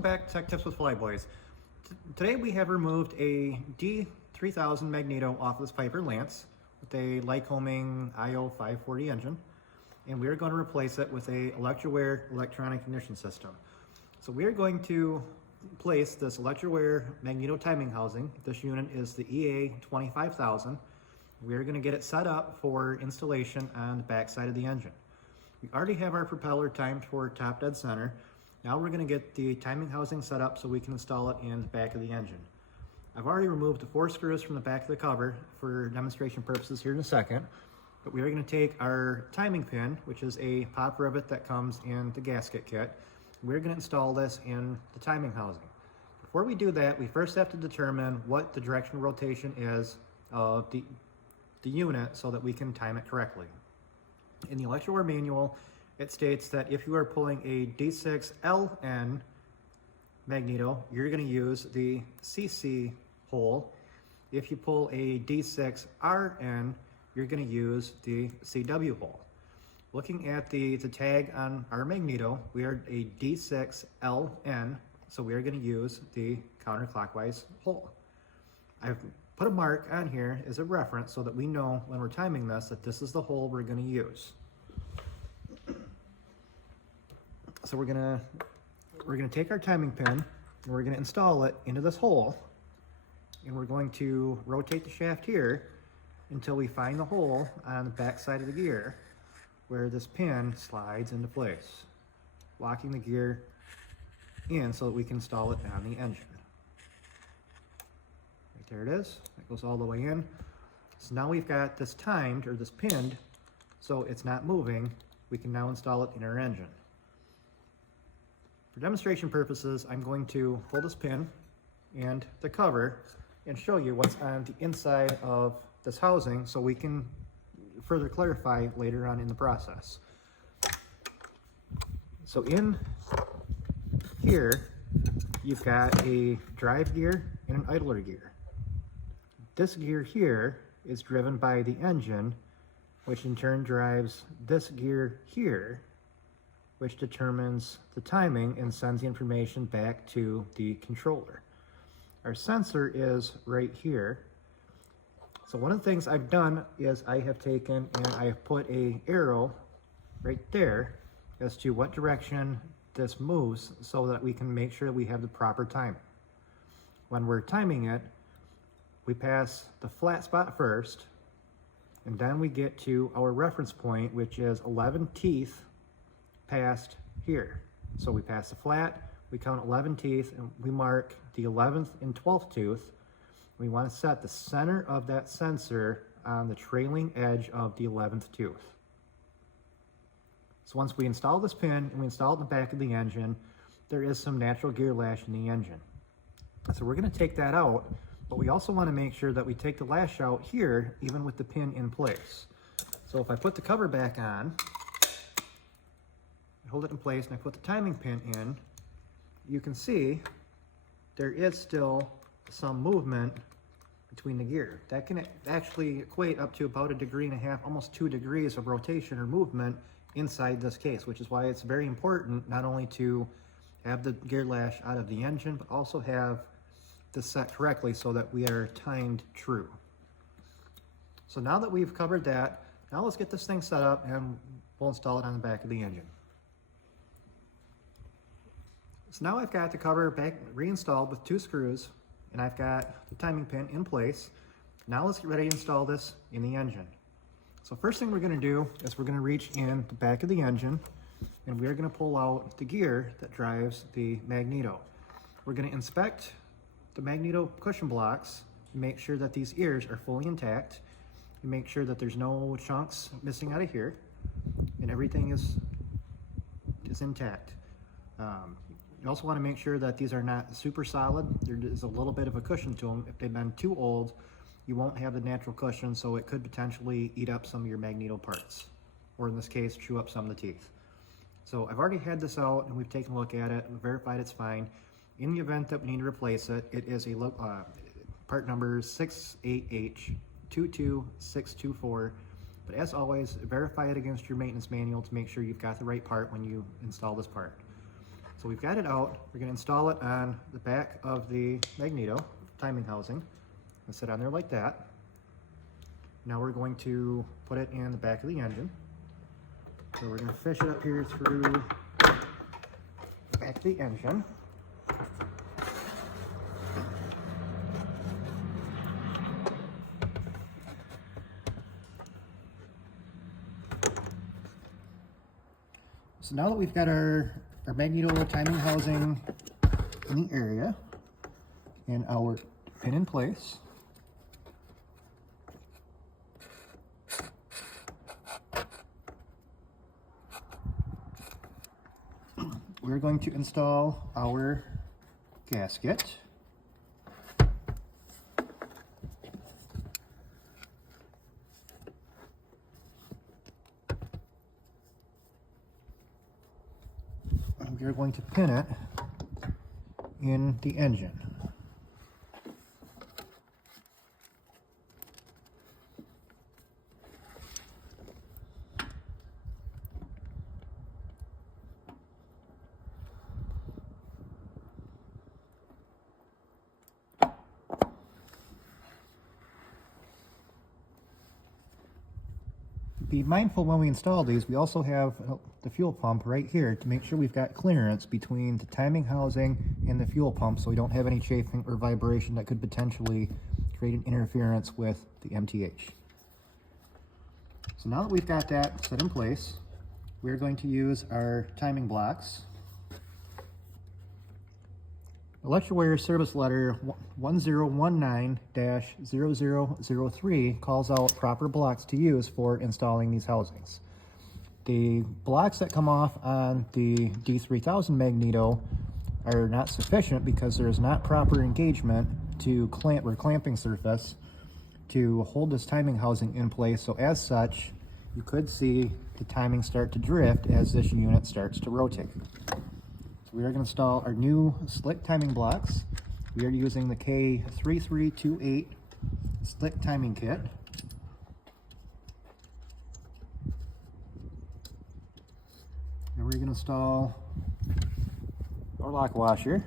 Welcome back to Tech Tips with Flyboys. Today we have removed a D-3000 magneto off of this Piper Lance with a Lycoming IO540 engine, and we are going to replace it with a ElectroAir electronic ignition system. So we are going to place this ElectroAir magneto timing housing. This unit is the EA25000. We are going to get it set up for installation on the back side of the engine. We already have our propeller timed for top dead center. Now we're going to get the timing housing set up so we can install it in the back of the engine. I've already removed the 4 screws from the back of the cover for demonstration purposes here in a second, but we are going to take our timing pin, which is a pop rivet that comes in the gasket kit. We're going to install this in the timing housing. Before we do that, we first have to determine what the directional rotation is of the unit so that we can time it correctly. In the ElectroAir manual, it states that if you are pulling a D6LN magneto, you're going to use the CC hole. If you pull a D6RN, you're going to use the CW hole. Looking at the tag on our magneto, we are a D6LN, so we are going to use the counterclockwise hole. I've put a mark on here as a reference so that we know when we're timing this that this is the hole we're going to use. So we're gonna take our timing pin and we're gonna install it into this hole, and we're going to rotate the shaft here until we find the hole on the back side of the gear where this pin slides into place, locking the gear in so that we can install it on the engine. Right there it is. That goes all the way in. So now we've got this timed, or this pinned, so it's not moving. We can now install it in our engine. For demonstration purposes, I'm going to hold this pin and the cover and show you what's on the inside of this housing so we can further clarify later on in the process. So in here, you've got a drive gear and an idler gear. This gear here is driven by the engine, which in turn drives this gear here, which determines the timing and sends the information back to the controller. Our sensor is right here. So one of the things I've done is I have taken and I have put an arrow right there as to what direction this moves so that we can make sure that we have the proper timing. When we're timing it, we pass the flat spot first, and then we get to our reference point, which is 11 teeth past here. So we pass the flat, we count 11 teeth, and we mark the 11th and 12th tooth. We want to set the center of that sensor on the trailing edge of the 11th tooth. So once we install this pin and we install it in the back of the engine, there is some natural gear lash in the engine. So we're going to take that out, but we also want to make sure that we take the lash out here, even with the pin in place. So if I put the cover back on, hold it in place, and I put the timing pin in, you can see there is still some movement between the gear. That can actually equate up to about 1.5 degrees, almost 2 degrees of rotation or movement inside this case, which is why it's very important not only to have the gear lash out of the engine, but also have this set correctly so that we are timed true. So now that we've covered that, now let's get this thing set up and we'll install it on the back of the engine. So now I've got the cover back reinstalled with 2 screws, and I've got the timing pin in place. Now let's get ready to install this in the engine. So first thing we're going to do is we're going to reach in the back of the engine, and we're going to pull out the gear that drives the magneto. We're going to inspect the magneto cushion blocks, make sure that these ears are fully intact, and make sure that there's no chunks missing out of here, and everything is intact. You also want to make sure that these are not super solid. There is a little bit of a cushion to them. If they've been too old, you won't have the natural cushion, so it could potentially eat up some of your magneto parts, or in this case, chew up some of the teeth. So I've already had this out, and we've taken a look at it, we've verified it's fine. In the event that we need to replace it, it is a part number 688H22624. But as always, verify it against your maintenance manual to make sure you've got the right part when you install this part. So we've got it out. We're going to install it on the back of the magneto timing housing and sit on there like that. Now we're going to put it in the back of the engine. So we're going to fish it up here through the back of the engine. So now that we've got our magneto timing housing in the area and our pin in place, we're going to install our gasket. We are going to pin it in the engine. Be mindful when we install these, we also have the fuel pump right here to make sure we've got clearance between the timing housing and the fuel pump so we don't have any chafing or vibration that could potentially create an interference with the MTH. So now that we've got that set in place, we're going to use our timing blocks. ElectroAir service letter 1019-0003 calls out proper blocks to use for installing these housings. The blocks that come off on the D-3000 magneto are not sufficient because there is not proper engagement to clamp or clamping surface to hold this timing housing in place. So as such, you could see the timing start to drift as this unit starts to rotate. We are going to install our new slick timing blocks. We are using the K3328 slick timing kit. And we're going to install our lock washer.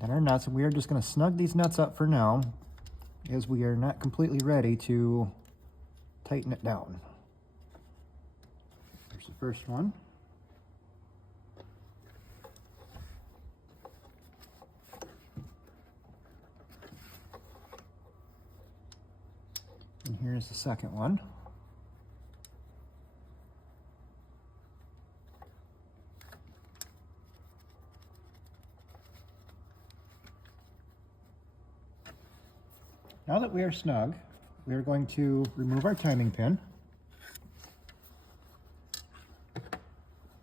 Then our nuts, and we are just going to snug these nuts up for now, as we are not completely ready to tighten it down. There's the first one. And here's the second one. Now that we are snug, we are going to remove our timing pin.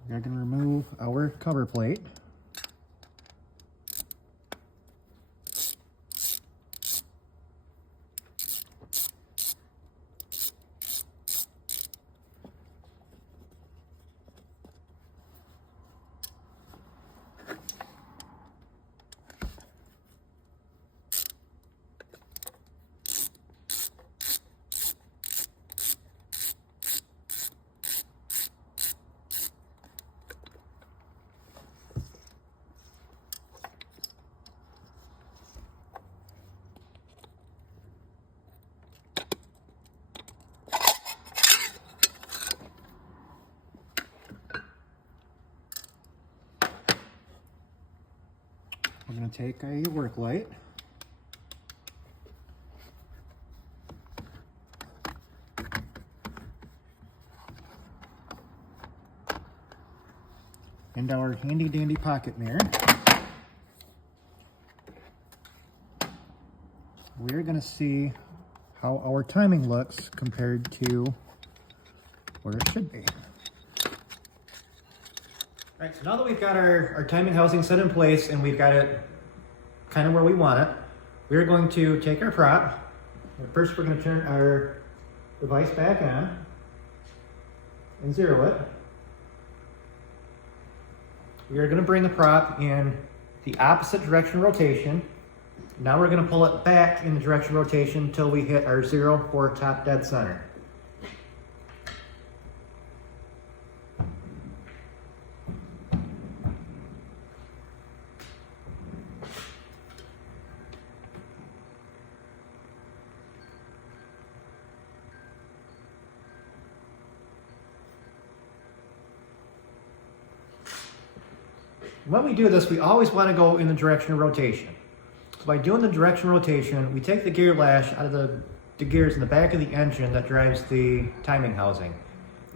We are going to remove our cover plate. We're going to take a work light. And our handy dandy pocket mirror. We're going to see how our timing looks compared to where it should be. All right, so now that we've got our timing housing set in place and we've got it kind of where we want it, we're going to take our prop. First, we're going to turn our device back on and zero it. We are going to bring the prop in the opposite direction rotation Now we're going to pull it back in the direction of rotation until we hit our 0 for top dead center. When we do this, we always want to go in the direction of rotation. So by doing the direction of rotation, we take the gear lash out of the gears in the back of the engine that drives the timing housing.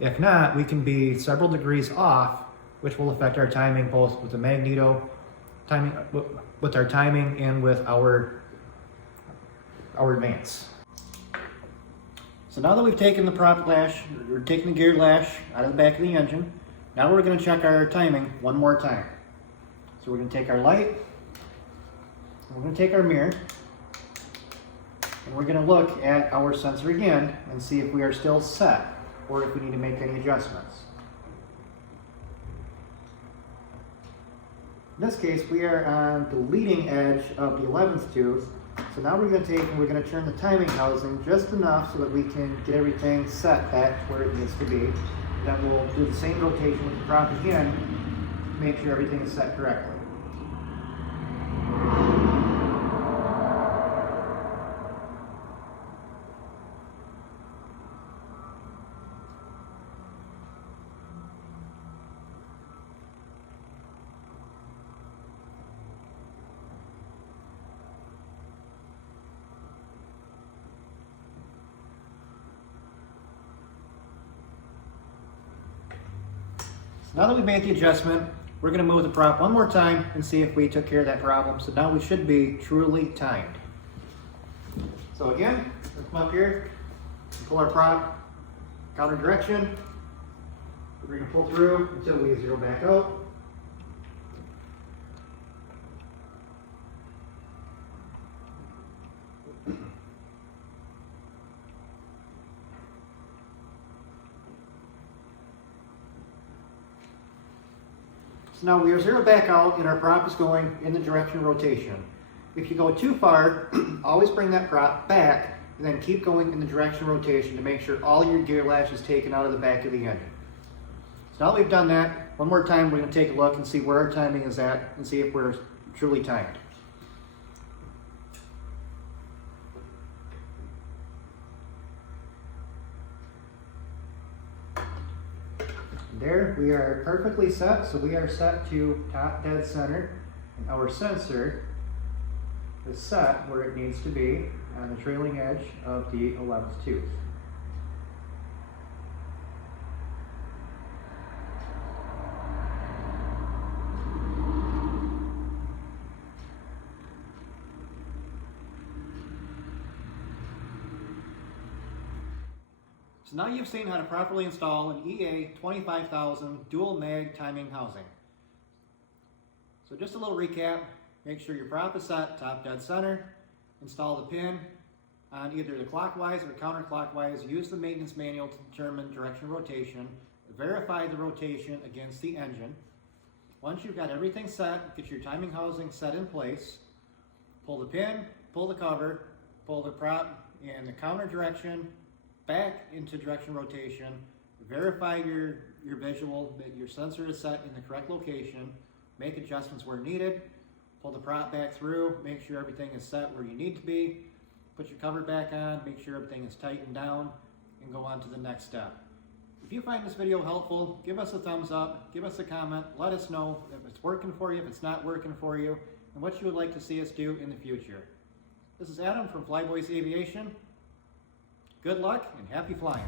If not, we can be several degrees off, which will affect our timing both with the magneto timing, with our timing and with our advance. So now that we've taken the prop lash, we're taking the gear lash out of the back of the engine, now we're going to check our timing one more time. So we're going to take our light, we're going to take our mirror, and we're going to look at our sensor again and see if we are still set or if we need to make any adjustments. In this case, we are on the leading edge of the 11th tooth. So now we're going to take and we're going to turn the timing housing just enough so that we can get everything set back to where it needs to be. Then we'll do the same rotation with the prop again to make sure everything is set correctly. Now that we've made the adjustment, we're going to move the prop one more time and see if we took care of that problem. So now we should be truly timed. So again, let's come up here, pull our prop counter direction. We're going to pull through until we zero back out. So now we are zero back out and our prop is going in the direction of rotation. If you go too far, always bring that prop back and then keep going in the direction of rotation to make sure all your gear lash is taken out of the back of the engine. So now that we've done that, one more time we're going to take a look and see where our timing is at and see if we're truly timed. There, we are perfectly set, so we are set to top dead center, and our sensor is set where it needs to be on the trailing edge of the 11th tooth. So now you've seen how to properly install an EA25000 dual mag timing housing. So just a little recap, make sure your prop is set top dead center, install the pin on either the clockwise or counterclockwise, use the maintenance manual to determine direction of rotation, verify the rotation against the engine. Once you've got everything set, get your timing housing set in place, pull the pin, pull the cover, pull the prop in the counter direction, back into direction rotation, verify your visual that your sensor is set in the correct location, make adjustments where needed, pull the prop back through, make sure everything is set where you need to be, put your cover back on, make sure everything is tightened down, and go on to the next step. If you find this video helpful, give us a thumbs up, give us a comment, let us know if it's working for you, if it's not working for you, and what you would like to see us do in the future. This is Adam from Flyboys Aviation. Good luck and happy flying.